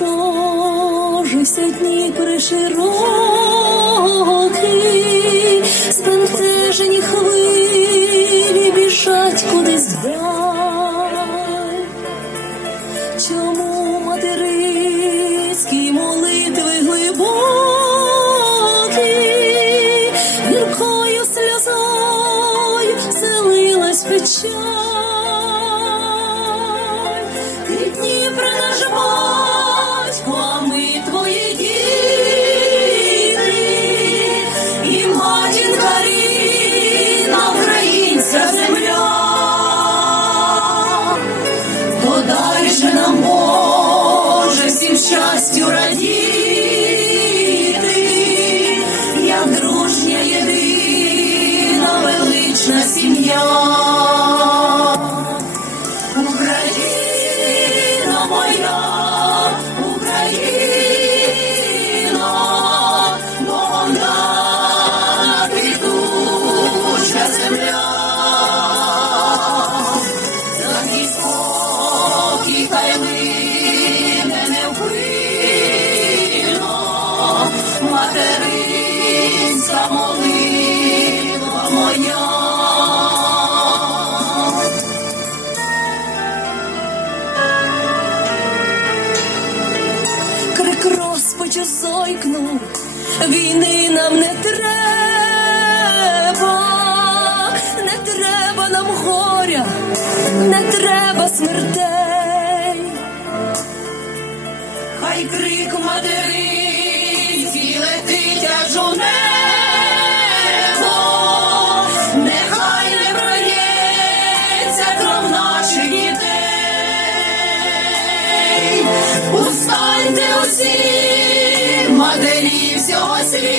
стривожився дні приширокі, збентежені хвилі біжать кудись вдаль. Чому материнські молитви глибокі, материнська молитва моя. Крик розпачу зойкнув, війни нам не треба, не треба нам горя, не треба смертей. Хай крик материнський Усі, матері всього світу,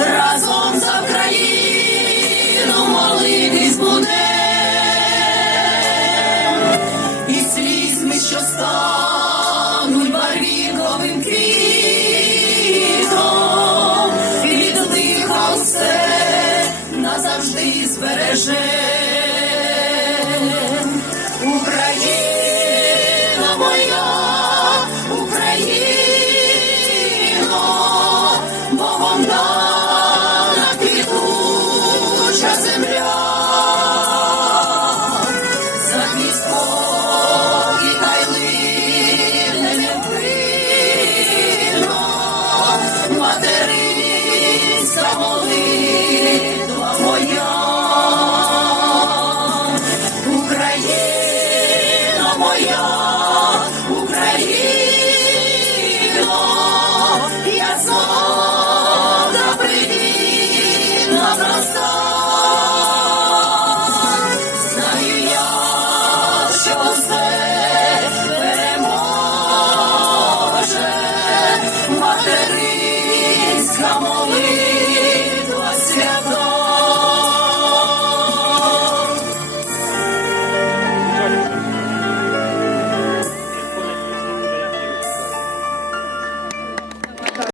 разом за Україну молитись будем. І слізьми, що стануть барвінковим квітом, від лиха все назавжди збереже.